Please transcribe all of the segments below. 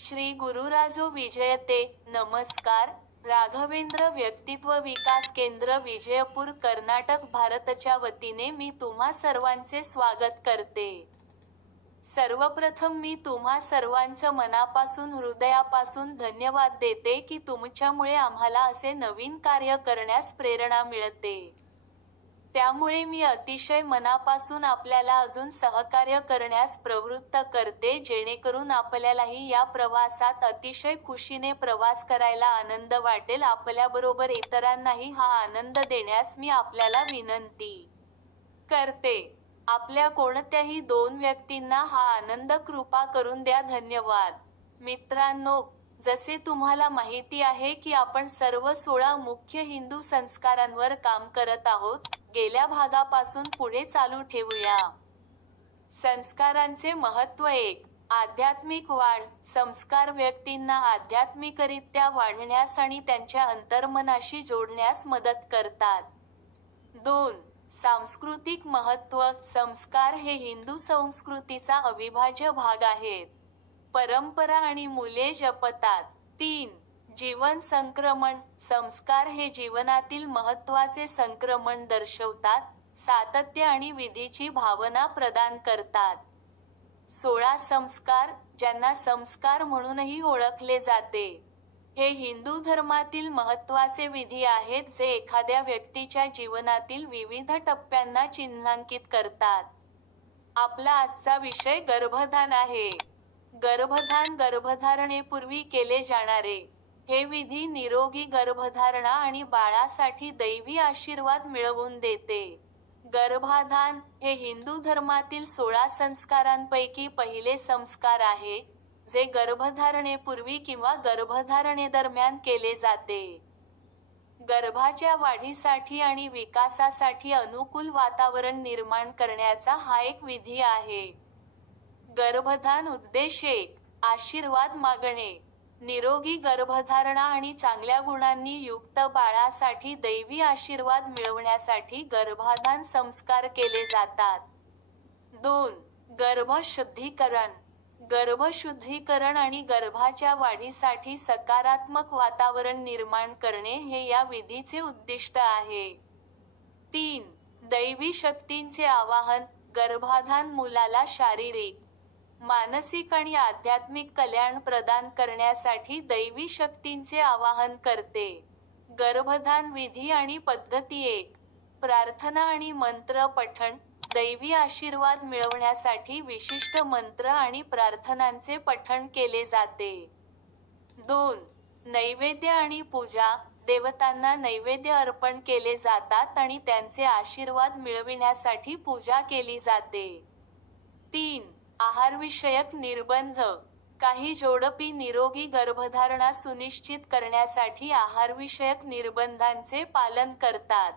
श्री गुरुराजो विजयते. नमस्कार. राघवेंद्र व्यक्तित्व विकास केंद्र विजयपूर कर्नाटक भारतच्या वतीने मी तुम्हा सर्वांचे स्वागत करते. सर्वप्रथम मी तुम्हा सर्वांचं मनापासून हृदयापासून धन्यवाद देते की तुमच्यामुळे आम्हाला असे नवीन कार्य करण्यास प्रेरणा मिळते. त्यामुळे मी अतिशय मनापासून आपल्याला अजून सहकार्य करण्यास प्रवृत्त करते जेणेकरून आपल्यालाही या प्रवासात अतिशय खुशीने प्रवास करायला आनंद वाटेल. आपल्याबरोबर इतरांनाही हा आनंद देण्यास मी आपल्याला विनंती करते. आपल्या कोणत्याही दोन व्यक्तींना हा आनंद कृपा करून द्या. धन्यवाद. मित्रांनो जसे तुम्हाला माहिती आहे की आपण सर्व सोळा मुख्य हिंदू संस्कारांवर काम करत आहोत गेल्या भागापासून पुढे चालू ठेवूया. संस्कारांचे महत्त्व एक. आध्यात्मिक वाढ. संस्कार व्यक्तींना आध्यात्मिकरित्या वाढण्यास आणि त्यांच्या अंतर्मनाशी जोडण्यास मदत करतात. दोन. सांस्कृतिक महत्त्व. संस्कार हे हिंदू संस्कृतीचा अविभाज्य भाग आहेत. परंपरा आणि मुले जपतात. तीन. जीवन संक्रमण संस्कार हे जीवनातील महत्त्वाचे संक्रमण दर्शवतात सातत्य आणि विधीची भावना प्रदान करतात. सोळा संस्कार ज्यांना संस्कार म्हणूनही ओळखले जाते. हे हिंदू धर्मातील महत्त्वाचे विधी आहेत जे एखाद्या व्यक्तीच्या जीवनातील विविध टप्प्यांना चिन्हांकित करतात. आपला आजचा विषय गर्भधान आहे. गर्भधान गर्भधारणेपूर्वी केले जाणारे. हे विधी निरोगी गर्भधारणा आणि बाळासाठी दैवी आशीर्वाद मिळवून देते. गर्भाधान हे हिंदू धर्मातील सोळा संस्कारांपैकी पहिले संस्कार आहे जे गर्भधारणेपूर्वी किंवा गर्भधारणेदरम्यान केले जाते. गर्भाच्या वाढीसाठी आणि विकासासाठी अनुकूल वातावरण निर्माण करण्याचा हा एक विधी आहे. गर्भधान उद्देश एक आशीर्वाद मागणे. निरोगी गर्भधारणा आणि चांगल्या गुणांनी युक्त बाळासाठी दैवी आशीर्वाद मिळवण्यासाठी गर्भाधान संस्कार केले जातात. दोन गर्भशुद्धीकरण गर्भशुद्धीकरण आणि गर्भाच्या वाढीसाठी सकारात्मक वातावरण निर्माण करणे हे या विधीचे उद्दिष्ट आहे. तीन दैवी शक्तींचे आवाहन गर्भाधान मुलाला शारीरिक मानसिक आणि आध्यात्मिक कल्याण प्रदान करण्यासाठी दैवी शक्तींचे आवाहन करते. गर्भधान विधी आणि पद्धती एक. प्रार्थना आणि मंत्र पठण दैवी आशीर्वाद मिळवण्यासाठी विशिष्ट मंत्र आणि प्रार्थनांचे पठण केले जाते. दोन. नैवेद्य आणि पूजा. देवतांना नैवेद्य अर्पण केले जातात आणि त्यांचे आशीर्वाद मिळविण्यासाठी पूजा केली जाते. तीन. आहारविषयक निर्बंध. काही जोडपी निरोगी गर्भधारणा सुनिश्चित करण्यासाठी आहारविषयक निर्बंधांचे पालन करतात.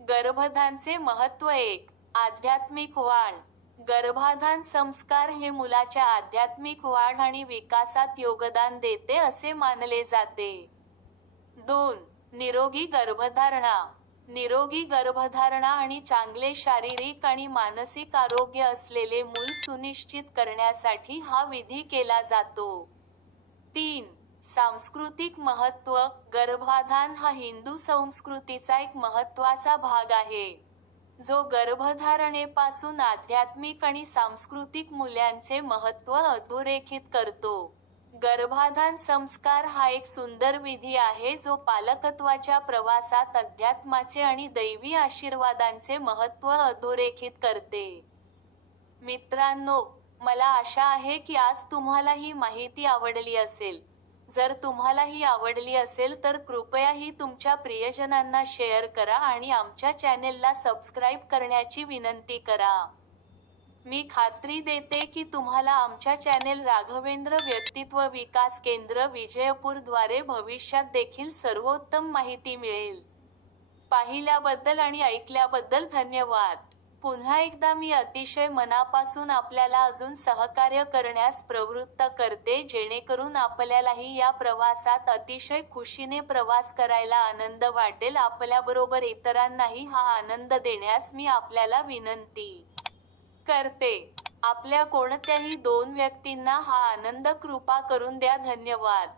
गर्भधानचे महत्त्व एक आध्यात्मिक वाढ. गर्भाधान संस्कार हे मुलाच्या आध्यात्मिक वाढ आणि विकासात योगदान देते असे मानले जाते. दोन निरोगी गर्भधारणा. निरोगी गर्भधारणा आणि चांगले शारीरिक आणि मानसिक आरोग्य असलेले मूल सुनिश्चित करण्यासाठी हा विधी केला जातो. तीन सांस्कृतिक महत्त्व. गर्भाधान हा हिंदू संस्कृतीचा एक महत्त्वाचा भाग आहे. जो गर्भधारणेपासून आध्यात्मिक आणि सांस्कृतिक मूल्यांचे महत्त्व अधोरेखित करतो. गर्भाधान संस्कार हा एक सुंदर विधी आहे जो पालकत्वाच्या प्रवासात अध्यात्माचे आणि दैवी आशीर्वादांचे महत्त्व अधोरेखित करते. मित्रांनो मला आशा आहे की आज तुम्हाला ही माहिती आवडली असेल. जर तुम्हाला ही आवडली असेल तर कृपया ही तुमच्या प्रियजनांना शेअर करा आणि आमच्या चॅनेलला सबस्क्राईब करण्याची विनंती करा. मी खात्री देते की तुम्हाला आमच्या चॅनेल राघवेंद्र व्यक्तित्व विकास केंद्र विजयपूरद्वारे भविष्यात देखील सर्वोत्तम माहिती मिळेल. पाहिल्याबद्दल आणि ऐकल्याबद्दल धन्यवाद. पुन्हा एकदा मी अतिशय मनापासून आपल्याला अजून सहकार्य करण्यास प्रवृत्त करते जेणेकरून आपल्यालाही या प्रवासात अतिशय खुशीने प्रवास करायला आनंद वाटेल. आपल्याबरोबर इतरांनाही हा आनंद देण्यास मी आपल्याला विनंती. करते. आपल्या कोणत्याही दोन व्यक्तींना हा आनंद कृपा करून द्या. धन्यवाद.